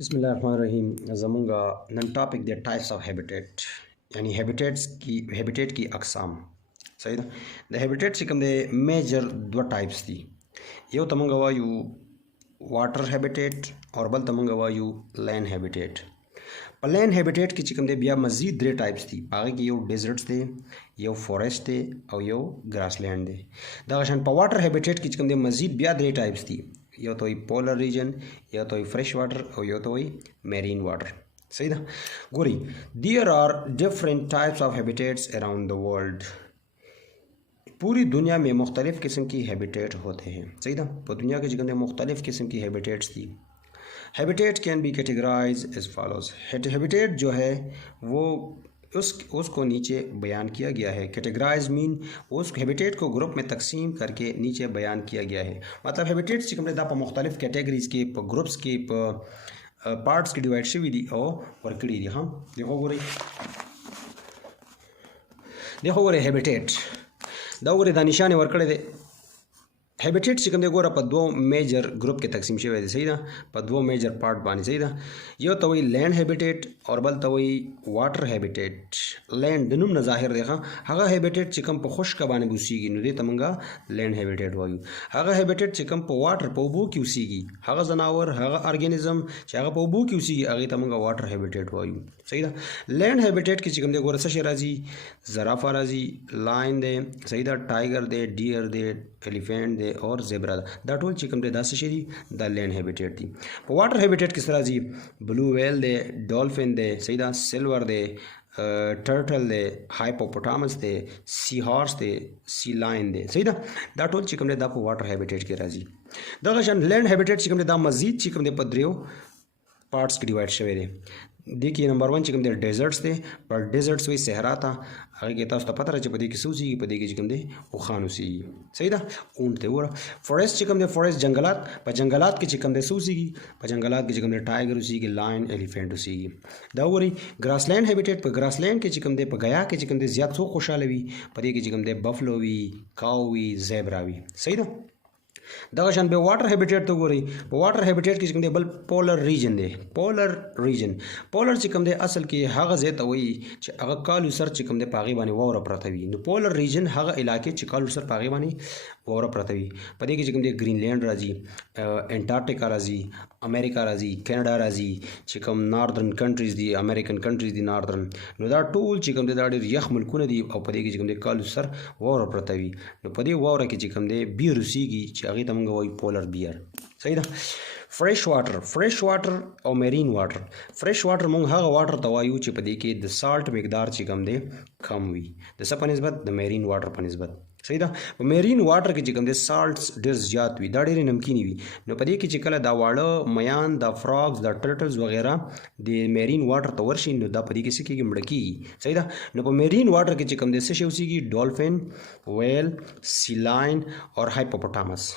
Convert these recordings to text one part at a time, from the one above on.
बिस्मिल्लाहिर्रहमानिर्रहीम ज़मूंगा नन topic the types of habitat यानी हैबिटेट की अकसाम सही दा द हैबिटेट चिकम दे मेजर दो टाइप्स थी यो तमंगा वायु वाटर हैबिटेट और बल तमंगा वायु लैंड हैबिटेट प्लेन हैबिटेट की चिकम दे बिया मजीद द्रे टाइप्स थी आगे की यो डेजर्ट्स थे यो फॉरेस्ट थे और यो ग्रासलैंड थे दागशन पर वाटर हैबिटेट की चिकम दे मजीद बिया द्रे टाइप्स थी यो तो पोलर रीजन या तो फ्रेश वाटर और यो तो मेरीन वाटर सही था गोरी there are different types of habitats around the world पूरी दुनिया में मुख्तलिफ़ किस्म की हैबिटेट होते हैं सही था तो दुनिया के जगह मुख्तलिफ़ किस्म की हैबिटेट्स थी habitat can be categorize as follows habitat जो है वो उसको नीचे बयान किया गया है कैटेगराइज मीन उस हैबिटेट को ग्रुप में तकसीम करके नीचे बयान किया गया है मतलब हैबिटेट्स की कमरे दापा मुख्तलिफ कैटेगरीज के ग्रुप्स के पार्ट्स की डिवाइड शुवी दी और वर्कड़ी दी हम देखो गोरे हैबिटेट दाओ दानिशान वर्कड़े दे हैबिटेट चिकम दे गोरा पर दो मेजर ग्रुप के तकसीम शे सही ना पर दो मेजर पार्ट बानी सही ना यो तो वही लैंड हैबिटेट और बल तो वही वाटर हैबिटेट लैंड दुनुम न ज़ाहिर देखा हगा हैबिटेट चिकम पर खुश का बाने बुसीगी नुदे तमंगा लैंड हैबिटेट वायु हगा हैबिटेट चिकम पर वाटर पोबू की उसीगी हगा जनावर हगा ऑर्गेनिज्म चागा पोबू की उसीगी आगे तमंगा वाटर हैबिटेट वायु सही ना लैंड हैबिटेट की चिकम दे गोरा सशे राजी ज़राफा राजी लाइन दे सही दा टाइगर दे डियर दे एलिफेंट दे और जेबरा दा टोल चिकम दे दास शेरी द लैंड हैबिटेट थी वाटर हैबिटेट किस तरह जी ब्लू वेल दे डॉल्फिन दे सही दा सिल्वर दे टर्टल दे हाइपोपोटामस दे सी हॉर्स दे सी लाइन दे सही दा टोल चिकम दे दा वाटर हैबिटेट के राजी दगशन लैंड हैबिटेट चिकम दे दा मजीद चिकम दे पद्रियो पार्ट्स की डिवाइड शवे दे देखिए नंबर 1 चिकम दे डेजर्ट्स थे पर डेजर्ट्स वही सहरा था आगे कहता उसका पता रहे पदी की सूसी पदी की चिकम दे वो खान उसी सही था ऊँट थे वो फॉरेस्ट चिकम दे फॉरेस्ट जंगलात पर जंगलात की चिकम दे सूसी की पर जंगलात की चिकम दे टाइगर उसी की लाइन एलिफेंट उसी की दावरी ग्रासलैंड हैबिटेट पर ग्रासलैंड के चिकम दे पर गया के चिकम दे ज़्यादा सो खुशहाल हुई पदी की चिकम दे बफलो हुई काऊ हुई ज़ेबरा हुई सही था दगशन बे वाटर हैबिटेट तो गोरी वाटर हैबिटेट की चिकम दे बल पोलर रीजन चिकम दे असल की हग जे तो वही अगर कालू सर चिकम दे पागी बानी वोर प्रथवी नो पोलर रीजन हग इलाके चिकालू सर पागी बानी वोर प्रथवी पदे की चिकम दे ग्रीनलैंड राजी एंटार्क्टिका राजी अमेरिका राजी कनाडा राजी चिकम नॉर्दर्न कंट्रीज दी अमेरिकन कंट्रीज दी नॉर्दर्न नो दा टूल चिकम दे दाड़ी यख मुल्कुन दी और पदे की चिकम दे कालू सर वोर प्रथवी नो पदे वोर की चिकम दे बी रूसी की चागी तमंगा वही पोलर बियर सही था फ्रेश वाटर और मेरीन वाटर फ्रेश वाटर मुंग हाँ वाटर तवायु चिपदी के द साल्ट मकदार चिकम दे कम हुई द सब नस्बत द मेरीन वाटर पर नस्बत सही था मेरीन वाटर की चिकम दे साल्ट्स डेर ज़्यादा हुई दा डेरी नमकीनी हुई न पदी की चिकल दा वाड़ा मयान दा फ्रॉग्स दा टर्टल्स वगैरह दे मेरीन वाटर तो वर्षी न दा पदी की सिक्की की मड़की सही था न मेरीन वाटर की चिकम दे से उसी की डॉल्फिन वेल सी लाइन और हाइपोपोटामस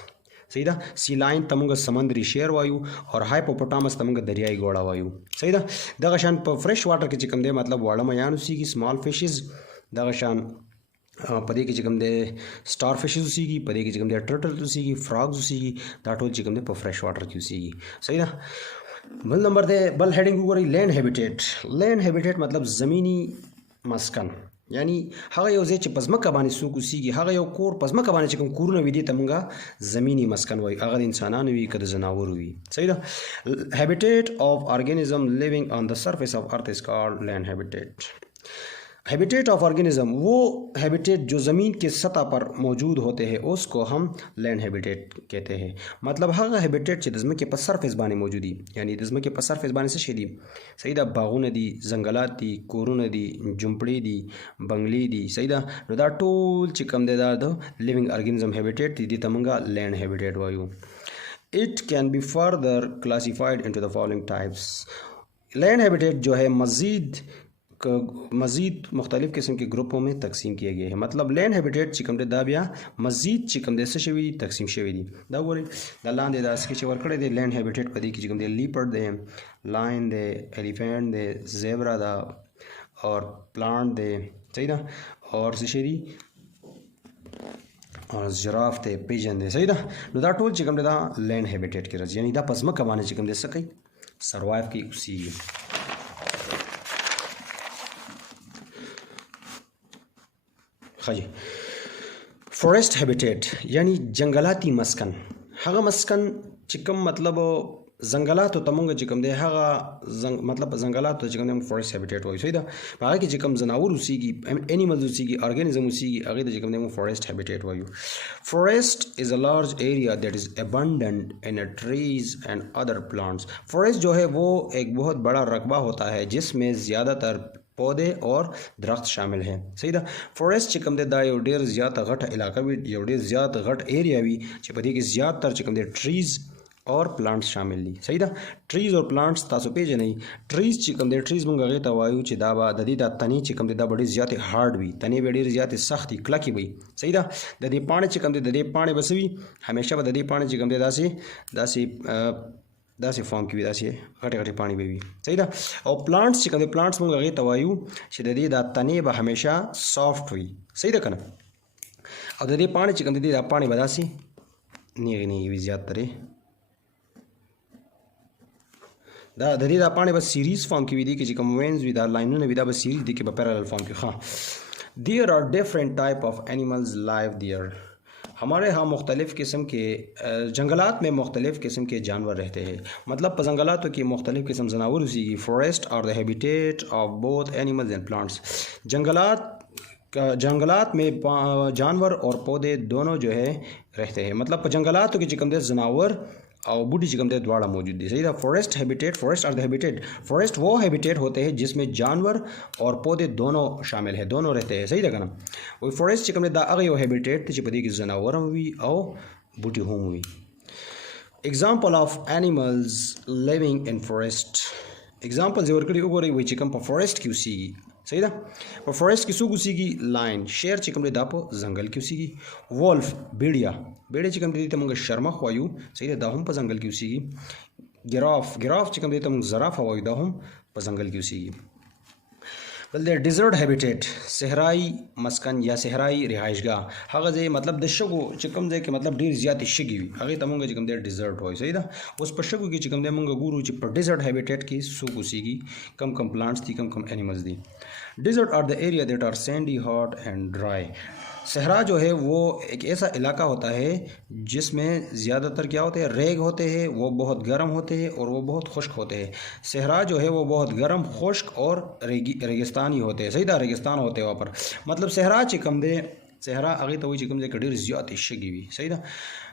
सही था सी लाइन तमंग समंदरी शेर वायु और हाइपोपोटामस तमंग दरियाई घोड़ा वायु सही था दगशान फ्रेश वाटर के चिकम दे मतलब वाड़ा मयान उसी की स्मॉल फिशेस दगशान पदे की चिकम दे स्टार फिशेस उसी की पदे की चिकम दे टर्टल उसी की फ्रॉग्स उसी की दाटोल चिकम दे फ्रेश वाटर की उसी की सही था बल नंबर दे बल हेडिंग ऊपर लैंड हैबिटेट मतलब ज़मीनी मस्कन यानी हगा यो जे पज़मका बानी सूक उसी की हगा यो कोर पज़मका बानी चिकम कूरन विदि तमंगा ज़मीनी मस्कन वही अगर इंसानान हुई कद जनावर हुई सही था habitat of organism living on the surface of earth is called land habitat of organism वो हैबिटेट जो ज़मीन के सतह पर मौजूद होते हैं उसको हम लैंड हैबिटेट कहते हैं मतलब हगा हैबिटेट दज़म के पस सरफेस बानी मौजूदी यानी दज़म के पस सरफेस बानी से शेदी सही दा बागुन दी जंगलात दी कोरून दी जुमपड़ी दी बंगली दी सही दा दा टोल चिकम दे दा लिविंग ऑर्गेनिज्म हैबिटेट दी तमंगा लैंड हैबिटेट वायु it can be further classified into the following types land habitat जो है मज़ीद मुख्तलिफ़ किस्म के ग्रुपों में तकसीम किए गए हैं मतलब लैंड हैबिटेट चिकम दे दाबिया मज़ीद चिकम दे शवी तकसीम शवी दी दावरी दलान दे दास के चवर खड़े दे लैंड हैबिटेट पदी की चिकम दे लीपर्ड दे लाइन दे एलिफेंट दे जेबरा दा और प्लांट दे सही ना और सिशेरी और जिराफ थे पिजन दे सही दा नो दा टोल चिकम दे दा लैंड हैबिटेट के रज यानी दा पसमा कमाने चिकम दे सकई सर्वाइव की اوسیږي. خجی فورست هابیټیټ یعنی جنگلاتی مسکن. هغه مسکن چې کوم مطلب زنګلاتو ته مونږ چې کوم دی هغه مطلب زنګلاتو چې کوم دی فورست هابیټیټ وایي. صحیح ده. په هغه کې چې کوم ځناور اوسیږي انیملز اوسیږي ارګانیزم اوسیږي هغه ته چې کوم دی مونږ فورست هابیټیټ وایو. فورست از ا لارج ایریا دیٹ از ابنڈنٹ ان ٹریز اینڈ ادر پلانٹس. فورست جو ہے وہ ایک بہت بڑا رقبہ ہوتا ہے جس میں زیادہ تر پودے اور درخت شامل ہیں. صحیح ده. فورست چې کوم دی دا یو ډیر زیات غټه علاقه وي یو ډیر زیات غټ ایریا وي چې په دې کې زیات تر چې کوم دی ټریز اور پلانټس شامل دي. صحیح ده. ټریز اور پلانټس تاسو پیژنئ. ټریز چې کوم دی ټریز مونږ هغې ته وایو چې دا به د دې دا تنې چې کوم دی دا به ډېر زیاتې هارډ وي تنې به ډېرې زیاتې سختې کلکې وي. صحیح ده. د دې پاڼې چې کوم دی د دې پاڼې به څه وي همیشه به د دې پاڼې چې کوم دی داسې فارم کې وي داسې غټې غټې پاڼې به وي. صحیح ده. او پلانټس چې کوم دی پلانټس مونږ هغې ته وایو چې د دې دا تنې به همیشه سافټ وي. صحیح ده که نه. او د دې پاڼې چې کوم دی دا پاڼې به داسې نیغې نیغې وي زیات ترې دا د دې دا پاڼې به سیریز فارم کې وي دي کې چې کوم وینز وي دا لاینونه وي دا به سیریز دي کې به پیرالل فارم کې. हाँ there are different type of animals live there. हमारे यहाँ मुख्तलिफ़ किस्म के जंगलात में मुख्तलिफ़ किस्म के जानवर रहते हैं. मतलब जंगलातों की मुख्तलिफ़ किस्म जनावर उसीगी. Forest are the habitat of both animals and plants. जंगलात में जानवर और पौधे दोनों जो है रहते हैं. मतलब जंगलातों के चिकम दे जनावर और बूटी चिकम दे द्वारा मौजूद है. सही था. Forest habitat forest are the habitat. Forest वो हैबिटेट होते हैं जिसमें जानवर और पौधे दोनों शामिल है दोनों रहते हैं. सही था ना. वो फॉरेस्ट चिकम दे दा अगे वो हैबिटेट थे चिपदी की जनावर हुई और बूटी होम हुई. Example of animals living in forest. Example जोर कड़ी उगोरी वही चिकम पर फॉरेस्ट की उसीगी. सही था. और फॉरेस्ट की सूग उसीगी लाइन शेर चिकम दे दापो जंगल की उसीगी. वोल्फ भेड़िया बेड़े चिकम दे तमंग शर्मा ख्वायू. सही है. दाहम पर जंगल की उसीगी. गिराफ चिकम दे तमंग जराफ ख्वायू दाहम पर जंगल की उसीगी. बल दे डिजर्ट हैबिटेट सहराई मस्कन या सहराई रिहाइशगाह. हगा जे मतलब द शगो चिकम दे के मतलब ढेर ज्यादा शगी हुई हगे तमंग चिकम दे डिजर्ट हो. सही था. उस पर शगो की चिकम दे मंग गुरु चिप पर डिजर्ट हैबिटेट की सूग उसीगी. कम कम प्लांट्स थी कम कम एनिमल्स दी. Desert are the area that are sandy hot and dry. सहरा जो है वो एक ऐसा इलाका होता है जिसमें ज़्यादातर क्या होते हैं रेग होते हैं वो बहुत गर्म होते हैं और वो बहुत खुश्क होते हैं. सहरा जो है वो बहुत गर्म खुश्क और रेगिस्तानी होते हैं. सही था. रेगिस्तान होते हैं वहाँ पर. मतलब सहरा चिकम दे सहरा अगे तो वही चिकम दे ढेर ज़्यादा शगी हुई. सही था.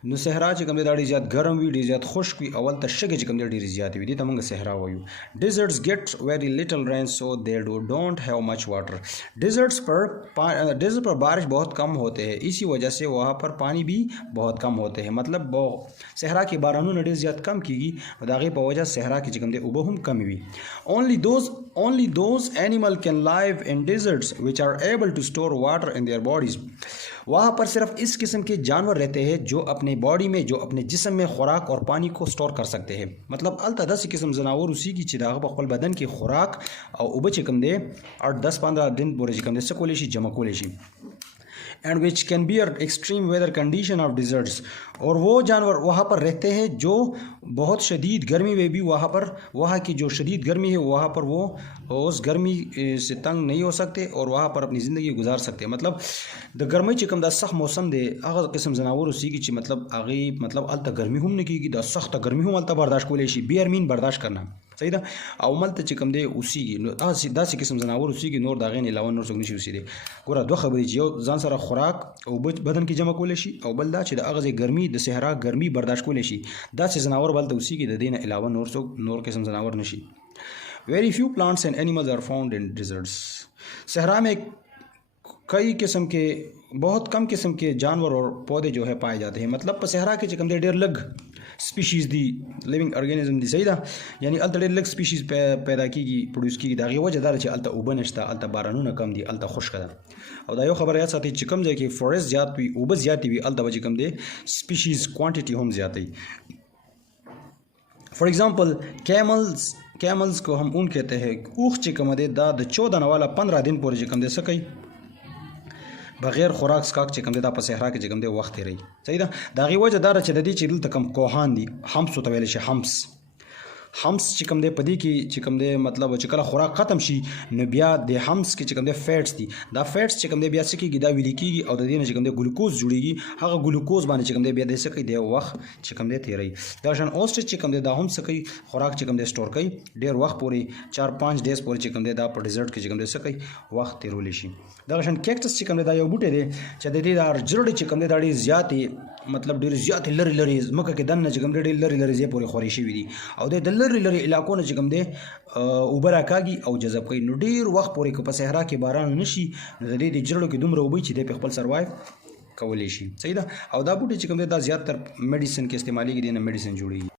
नो सहरा चिकम दे ॾाढी ज़्यादा गर्म हुई ॾाढी ज़्यादा खुश्क हुई अवल त शगे चिकम दे ढेर ज़्यादा हुई दी तमंग सहरा हुई. Deserts get very little rain so they don't have much water. Deserts पर बारिश बहुत कम होते हैं इसी वजह से वहाँ पर पानी भी बहुत कम होते हैं. मतलब सहरा के बारानों ने ढेर ज़्यादा कम कीगी दागे पर वजह सहरा की चिकम दे उबहुम कम हुई. Only those animal can live in deserts which are able to store water in their bodies. वहाँ पर सिर्फ इस किस्म के जानवर रहते हैं जो अपने बॉडी में जो अपने जिस्म में खुराक और पानी को स्टोर कर सकते हैं. मतलब अलता 10 किस्म जनावर उसी की चिदाग बखल बदन की खुराक और उब चिकम दे 8-10-15 दिन बोरे चिकम दे सकोलेशी जमा कोलेशी. And which can bear extreme weather condition of deserts. और वो जानवर वहाँ पर रहते हैं जो बहुत शदीद गर्मी में भी वहाँ की जो शदीद गर्मी है वहाँ पर वो उस गर्मी से तंग नहीं हो सकते और वहाँ पर अपनी ज़िंदगी गुजार सकते हैं. मतलब द गर्मी चिकम दा सख्त मौसम दे अगर किस्म जनावर उसी की मतलब आगे मतलब अलता गर्मी हम ने की दा सख्त गर्मी हम अलता बर्दाश्त को लेशी बेरमीन बर्दाश्त करना. सही था. अवमल त चिकम दे उसी दासी किस्म जनावर उसी की नोर दागे अलावा नोर सगनी उसी दे गोरा दो खबरी जो जान सारा खुराक और बदन की जमा को लेशी और बलदा च अगज गर्मी द सहरा गर्मी बर्दाश्त को लेशी दास जनावर बल उसी की देना अलावा नोर किस्म जनावर नशी. Very few plants and animals are found in deserts. सहरा में कई किस्म के बहुत कम किस्म के जानवर और पौधे जो है पाए जाते हैं. मतलब सहरा के चिकम दे डेर लग स्पीशीज़ दी लिविंग ऑर्गेनिज्म दी. सही था. यानी अलता डेर लग स्पीशीज़ पैदा की प्रोड्यूस की दागी वजह दार अलता उबन नशता अलता बारानू न कम दी अलता खुश्क दा. और दायो खबर याद साथी चिकम जाए कि फॉरेस्ट ज़्यादा हुई उबस ज़्यादा हुई अलता वजह कम दे स्पीशीज़ क्वांटिटी हम ज़्यादा ही. फॉर एग्जाम्पल कैमल्स को हम ऊन कहते हैं. ऊख चिकम दे दाद 14 वाला 15 दिन पूरे चिकम दे सकई बगैर खुराक स्काक चिकम दे दा पर सहरा के चिकम दे वक्त रही. सही था. दागी वजह दार च ददी चिल तकम कोहान दी हम्स तो वेले हम्स همس چې کوم دی په دې کې چې کوم دی مطلب چې کله خوراک ختم شي نو بیا د همس کې چې کوم دی فیټس دي دا فیټس چې کوم دی بیا څه کېږي دا ویلې کېږي او د دې نه چې کوم دی ګلوکوز جوړېږي هغه ګلوکوز باندې چې کوم دی بیا د څه کوي د وخت چې کوم دی تېروي دا شان اوسټریچ چې کوم دی دا هم څه کوي خوراک چې کوم دی سټور کوي ډېر وخت پورې 4-5 ډیز پورې چې کوم دی دا په ډیزرټ کې چې کوم دی څه کوي وخت تېرولی شي دا شان کیکټس چې کوم دی دا یو بوټی دی چې د دې دا جوړې چې کوم دی دا ډېر زیاتې مطلب ډېر زیاتې لرې لرې ځمکه کې دننه چې کوم دی ډېر لرې لرې ځای پورې خورې شوي دي او د لرې لرې علاقو نه چې کوم دی اوبه راکاږي او جذب کوي نو ډېر وخت پورې که په صحرا کې باران نه شي نو د دې د جوړو کې دومره اوبه چې دی په خپل سروایو کولی شي صحیح ده او دا بوټي چې کوم دی دا زیاتره میډیسن کې استعمالېږي دی نه میډیسن جوړېږي